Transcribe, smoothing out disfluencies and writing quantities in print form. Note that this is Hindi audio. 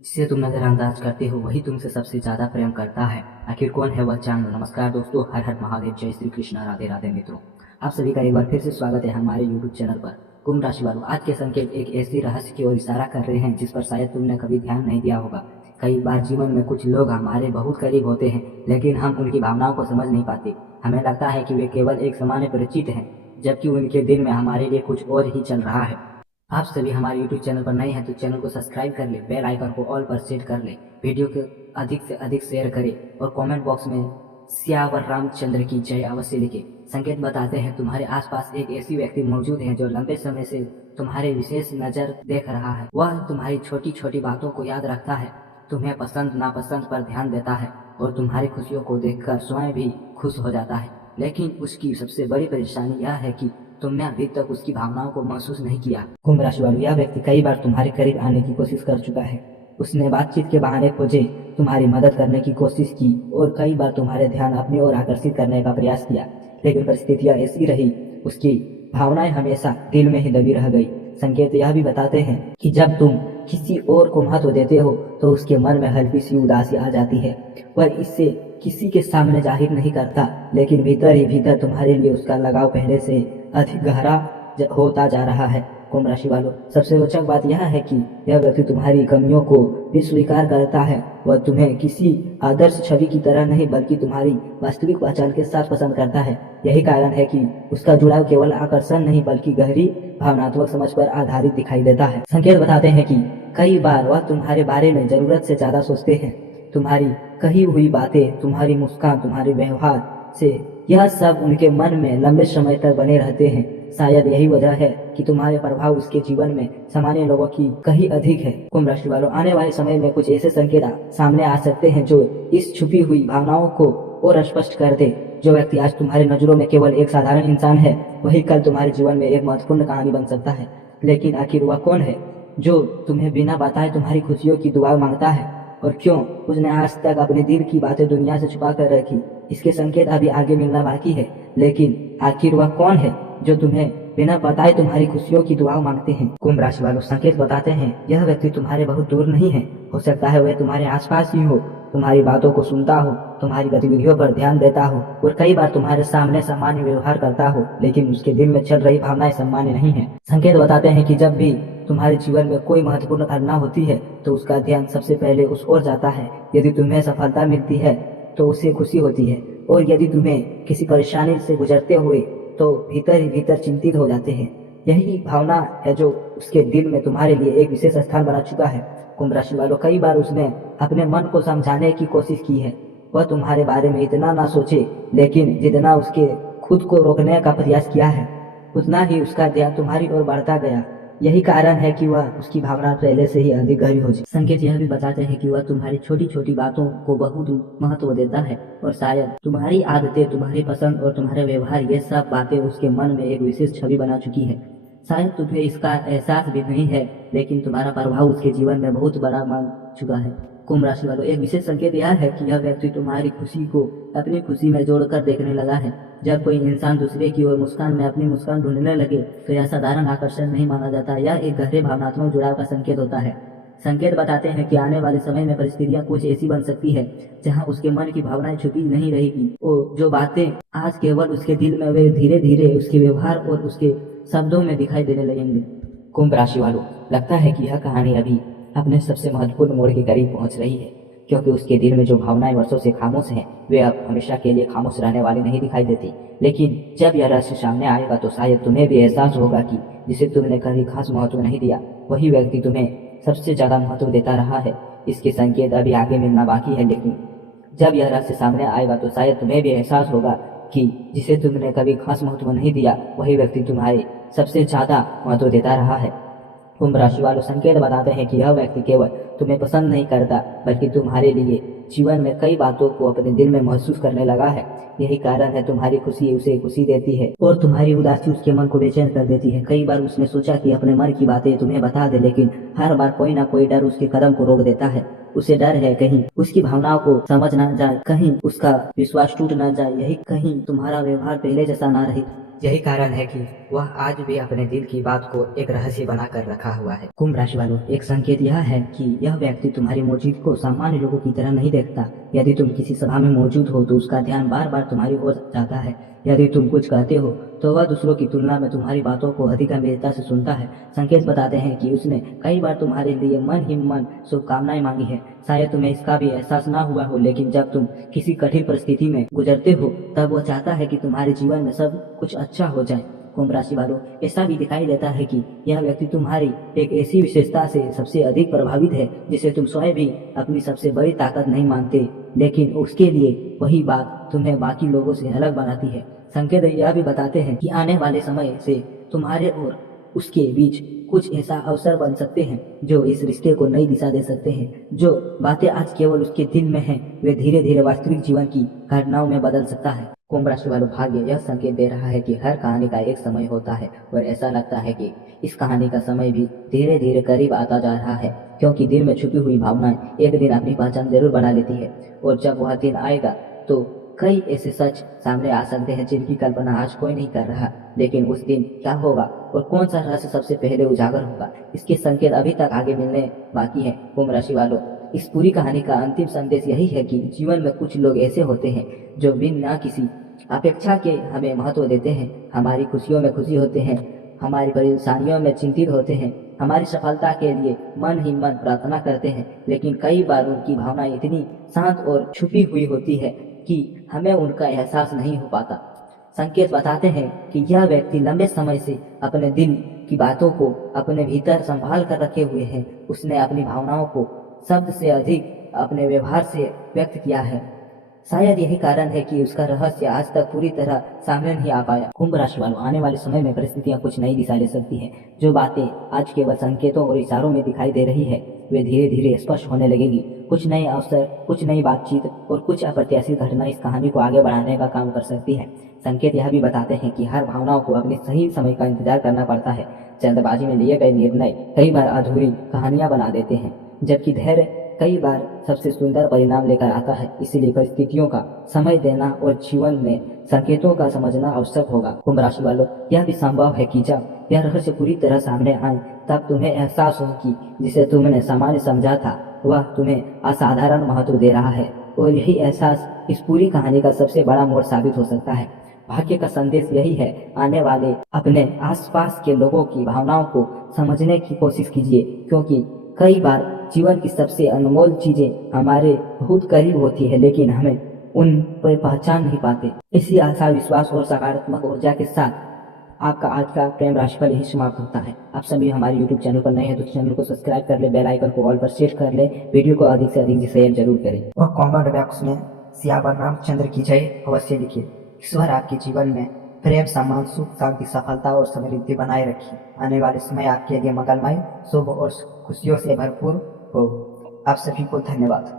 जिसे तुम नजरअंदाज करते हो वही तुमसे सबसे ज्यादा प्रेम करता है। आखिर कौन है वह जान लो। नमस्कार दोस्तों, हर हर महादेव, जय श्री कृष्ण, राधे राधे मित्रों। आप सभी का एक बार फिर से स्वागत है हमारे यूट्यूब चैनल पर। कुंभ राशि वालों, आज के संकेत एक ऐसी रहस्य की ओर इशारा कर रहे हैं जिस पर शायद तुमने कभी ध्यान नहीं दिया होगा। कई बार जीवन में कुछ लोग हमारे बहुत करीब होते हैं, लेकिन हम उनकी भावनाओं को समझ नहीं पाते। हमें लगता है कि वे केवल एक सामान्य परिचित हैं, जबकि उनके दिल में हमारे लिए कुछ और ही चल रहा है। आप सभी हमारे यूट्यूब चैनल पर नए हैं तो चैनल को सब्सक्राइब कर ले, बेल आइकन को ऑल पर सेट कर ले, वीडियो को अधिक से अधिक शेयर करें और कमेंट बॉक्स में सियावर रामचंद्र की जय अवश्य लिखे। संकेत बताते हैं तुम्हारे आसपास एक ऐसी व्यक्ति मौजूद है जो लंबे समय से तुम्हारे विशेष नजर देख रहा है। वह तुम्हारी छोटी छोटी बातों को याद रखता है, तुम्हें पसंद नापसंद पर ध्यान देता है और तुम्हारी खुशियों को देखकर स्वयं भी खुश हो जाता है। लेकिन उसकी सबसे बड़ी परेशानी यह है कि तुमने अभी तक उसकी भावनाओं को महसूस नहीं किया। कुंभ राशि वालों, यह व्यक्ति कई बार तुम्हारे करीब आने की कोशिश कर चुका है। उसने बातचीत के बहाने खोजे, तुम्हारी मदद करने की कोशिश की और कई बार तुम्हारे ध्यान अपनी ओर आकर्षित करने का प्रयास किया, लेकिन परिस्थितियां ऐसी रही, उसकी भावनाएं हमेशा दिल में ही दबी रह गई। संकेत यह भी बताते हैं कि जब तुम किसी और को महत्व देते हो तो उसके मन में हल्की सी उदासी आ जाती है। वह इससे किसी के सामने जाहिर नहीं करता, लेकिन भीतर ही भीतर तुम्हारे लिए उसका लगाव पहले से अधिक गहरा होता जा रहा है। कुंभ राशि वालों, सबसे रोचक बात यह है कि यह व्यक्ति तुम्हारी कमियों को भी स्वीकार करता है। वह तुम्हें किसी आदर्श छवि की तरह नहीं बल्कि तुम्हारी वास्तविक पहचान के साथ पसंद करता है। यही कारण है कि उसका जुड़ाव केवल आकर्षण नहीं बल्कि गहरी भावनात्मक समझ पर आधारित दिखाई देता है। संकेत बताते हैं कि कई बार वह तुम्हारे बारे में जरूरत से ज्यादा सोचते हैं। तुम्हारी कही हुई बातें, तुम्हारी मुस्कान, तुम्हारे व्यवहार से यह सब उनके मन में लंबे समय तक बने रहते हैं। शायद यही वजह है कि तुम्हारे प्रभाव उसके जीवन में सामान्य लोगों की कहीं अधिक है। कुंभ राशि वालों, आने वाले समय में कुछ ऐसे संकेत सामने आ सकते हैं जो इस छुपी हुई भावनाओं को और स्पष्ट कर दे। जो व्यक्ति आज तुम्हारी नजरों में केवल एक साधारण इंसान है, वही कल तुम्हारे जीवन में एक महत्वपूर्ण कहानी बन सकता है। लेकिन आखिर वह कौन है जो तुम्हें बिना बताए तुम्हारी खुशियों की दुआ मांगता है, और क्यों उसने आज तक अपने दिल की बातें दुनिया से छुपा कर रखी? इसके संकेत अभी आगे मिलना बाकी है। लेकिन आखिर वह कौन है जो तुम्हें बिना बताए तुम्हारी खुशियों की दुआ मांगते हैं? कुंभ राशि वालों, संकेत बताते हैं यह व्यक्ति तुम्हारे बहुत दूर नहीं है। हो सकता है वह तुम्हारे आसपास ही हो, तुम्हारी बातों को सुनता हो, तुम्हारी गतिविधियों पर ध्यान देता हो और कई बार तुम्हारे सामने सामान्य व्यवहार करता हो, लेकिन उसके दिल में चल रही भावनाएं सामान्य नहीं है। संकेत बताते हैं कि जब भी तुम्हारे जीवन में कोई महत्वपूर्ण घटना होती है तो उसका ध्यान सबसे पहले उस ओर जाता है। यदि तुम्हें सफलता मिलती है तो उसे खुशी होती है, और यदि तुम्हें किसी परेशानी से गुजरते हुए तो भीतर ही भीतर चिंतित हो जाते हैं। यही भावना है जो उसके दिल में तुम्हारे लिए एक विशेष स्थान बना चुका है। कुंभ राशि वालों, कई बार उसने अपने मन को समझाने की कोशिश की है। वह तुम्हारे बारे में इतना ना सोचे, लेकिन जितना उसके खुद को रोकने का प्रयास किया है, उतना ही उसका ध्यान तुम्हारी ओर बढ़ता गया। यही कारण है कि वह उसकी भावना पहले से ही अधिक गहरी हो जाए। संकेत यह भी बताते हैं कि वह तुम्हारी छोटी छोटी बातों को बहुत महत्व देता है, और शायद तुम्हारी आदतें, तुम्हारी पसंद और तुम्हारे व्यवहार, ये सब बातें उसके मन में एक विशेष छवि बना चुकी है। शायद तुम्हें इसका एहसास भी नहीं है, लेकिन तुम्हारा प्रभाव उसके जीवन में बहुत बड़ा मान चुका है। कुंभ राशि वालों, एक विशेष संकेत यह है कि यह व्यक्ति तुम्हारी खुशी को अपनी खुशी में जोड़कर देखने लगा है। जब कोई इंसान दूसरे की ओर मुस्कान में अपनी मुस्कान ढूंढने लगे तो यह साधारण आकर्षण नहीं माना जाता, यह एक गहरे भावनात्मक जुड़ाव का संकेत होता है। संकेत बताते हैं कि आने वाले समय में परिस्थितियां कुछ ऐसी बन सकती है जहां उसके मन की भावनाएं छुपी नहीं रहेगी, और जो बातें आज केवल उसके दिल में, वे धीरे धीरे उसके व्यवहार और उसके शब्दों में दिखाई देने लगेंगे। कुंभ राशि वालों, लगता है कि यह कहानी अभी अपने सबसे महत्वपूर्ण मोड़ के करीब पहुंच रही है, क्योंकि उसके दिल में जो भावनाएं वर्षों से खामोश हैं, वे अब हमेशा के लिए खामोश रहने वाली नहीं दिखाई देती। लेकिन जब यह रहस्य सामने आएगा तो शायद तुम्हें भी एहसास होगा कि जिसे तुमने कभी खास महत्व नहीं दिया, वही व्यक्ति तुम्हें सबसे ज्यादा महत्व देता रहा है। इसके संकेत अभी आगे मिलना बाकी है, लेकिन जब यह रहस्य सामने आएगा तो शायद तुम्हें भी एहसास होगा कि जिसे तुमने कभी खास महत्व नहीं दिया, वही व्यक्ति तुम्हारे सबसे ज्यादा महत्व देता रहा है। कुंभ राशि वालों, संकेत बताते हैं कि यह व्यक्ति केवल तुम्हें पसंद नहीं करता, बल्कि तुम्हारे लिए जीवन में कई बातों को अपने दिल में महसूस करने लगा है। यही कारण है तुम्हारी खुशी उसे खुशी देती है और तुम्हारी उदासी उसके मन को बेचैन कर देती है। कई बार उसने सोचा कि अपने मन की बातें तुम्हें बता दे, लेकिन हर बार कोई ना कोई डर उसके कदम को रोक देता है। उसे डर है कहीं उसकी भावनाओं को समझ ना जाए, कहीं उसका विश्वास टूट ना जाए, यही कहीं तुम्हारा व्यवहार पहले जैसा ना रहे। यही कारण है कि वह आज भी अपने दिल की बात को एक रहस्य बना कर रखा हुआ है। कुंभ राशि वालों, एक संकेत यह है कि यह व्यक्ति तुम्हारी मौजूदगी को सामान्य लोगों की तरह नहीं देखता। यदि तुम किसी सभा में मौजूद हो तो उसका ध्यान बार बार तुम्हारी ओर जाता है। यदि तुम कुछ कहते हो तो वह दूसरों की तुलना में तुम्हारी बातों को अधिक गंभीरता से सुनता है। संकेत बताते हैं कि उसने कई बार तुम्हारे लिए मन ही मन शुभकामनाएं मांगी है। शायद तुम्हें इसका भी एहसास ना हुआ हो, लेकिन जब तुम किसी कठिन परिस्थिति में गुजरते हो तब वह चाहता है कि तुम्हारे जीवन में सब कुछ अच्छा हो जाए। कुंभ राशि वालों, ऐसा भी दिखाई देता है कि यह व्यक्ति तुम्हारी एक ऐसी विशेषता से सबसे अधिक प्रभावित है जिसे तुम स्वयं भी अपनी सबसे बड़ी ताकत नहीं मानते, लेकिन उसके लिए वही बात तुम्हें बाकी लोगों से अलग बनाती है। संकेत यह भी बताते हैं कि आने वाले समय से तुम्हारे और उसके बीच कुछ ऐसा अवसर बन सकते हैं जो इस रिश्ते को नई दिशा दे सकते हैं। जो बातें आज केवल उसके दिल में हैं, वे धीरे धीरे वास्तविक जीवन की घटनाओं में बदल सकता है। कुंभ राशि वालों, भाग्य यह संकेत दे रहा है कि हर कहानी का एक समय होता है और ऐसा लगता है कि इस कहानी का समय भी धीरे धीरे करीब आता जा रहा है, क्योंकि दिल में छुपी हुई भावनाएं एक दिन अपनी पहचान जरूर बना लेती है। और जब वह दिन आएगा तो कई ऐसे सच सामने आ सकते हैं जिनकी कल्पना आज कोई नहीं कर रहा, लेकिन उस दिन क्या होगा और कौन सा रहस्य सबसे पहले उजागर होगा, इसके संकेत अभी तक आगे मिलने बाकी है। कुंभ राशि वालों, इस पूरी कहानी का अंतिम संदेश यही है कि जीवन में कुछ लोग ऐसे होते हैं जो बिना किसी अपेक्षा के हमें महत्व देते हैं, हमारी खुशियों में खुशी होते हैं, हमारी परेशानियों में चिंतित होते हैं, हमारी सफलता के लिए मन ही मन प्रार्थना करते हैं, लेकिन कई बार उनकी भावना इतनी शांत और छुपी हुई होती है कि हमें उनका एहसास नहीं हो पाता। संकेत बताते हैं कि यह व्यक्ति लंबे समय से अपने दिल की बातों को अपने भीतर संभाल कर रखे हुए है। उसने अपनी भावनाओं को शब्द से अधिक अपने व्यवहार से व्यक्त किया है। शायद यही कारण है कि उसका रहस्य आज तक पूरी तरह सामने नहीं आ पाया। कुंभ राशि वालों, आने वाले समय में परिस्थितियां कुछ नई दिशा ले सकती हैं। जो बातें आज केवल संकेतों और इशारों में दिखाई दे रही है, वे धीरे धीरे स्पष्ट होने लगेगी। कुछ नए अवसर, कुछ नई बातचीत और कुछ अप्रत्याशित घटना इस कहानी को आगे बढ़ाने का काम कर सकती है। संकेत यह भी बताते हैं कि हर भावनाओं को अपने सही समय का इंतजार करना पड़ता है। जल्दबाजी में लिए गए निर्णय कई बार अधूरी कहानियां बना देते हैं, जबकि धैर्य कई बार सबसे सुंदर परिणाम लेकर आता है। इसीलिए परिस्थितियों का समय देना और जीवन में संकेतों का समझना आवश्यक होगा। कुंभ राशि वालों, यह भी संभव है कि जब यह रहस्य पूरी तरह सामने आए तब तुम्हें एहसास हो कि जिसे तुमने सामान्य समझा था वह तुम्हें असाधारण महत्व दे रहा है, और यही एहसास इस पूरी कहानी का सबसे बड़ा मोड़ साबित हो सकता है। भाग्य का संदेश यही है, आने वाले अपने आसपास के लोगों की भावनाओं को समझने की कोशिश कीजिए, क्योंकि कई बार जीवन की सबसे अनमोल चीजें हमारे बहुत करीब होती है, लेकिन हमें उन पर पहचान नहीं पाते। इसी आशा, विश्वास और सकारात्मक ऊर्जा के साथ आपका आज का प्रेम राशिफल यही समाप्त होता है। आप सभी हमारे YouTube चैनल पर नए हैं तो चैनल को सब्सक्राइब कर ले, बेल आइकन को ऑल पर सेट कर ले, वीडियो को अधिक से अधिक शेयर जरूर करें और कमेंट बॉक्स में सियावर रामचंद्र की जय अवश्य लिखिए। ईश्वर आपके जीवन में प्रेम, सम्मान, सुख, शांति, सफलता और समृद्धि बनाए रखिए। आने वाले समय आपके लिए मंगलमय, शुभ और खुशियों से भरपूर हो। आप सभी को धन्यवाद।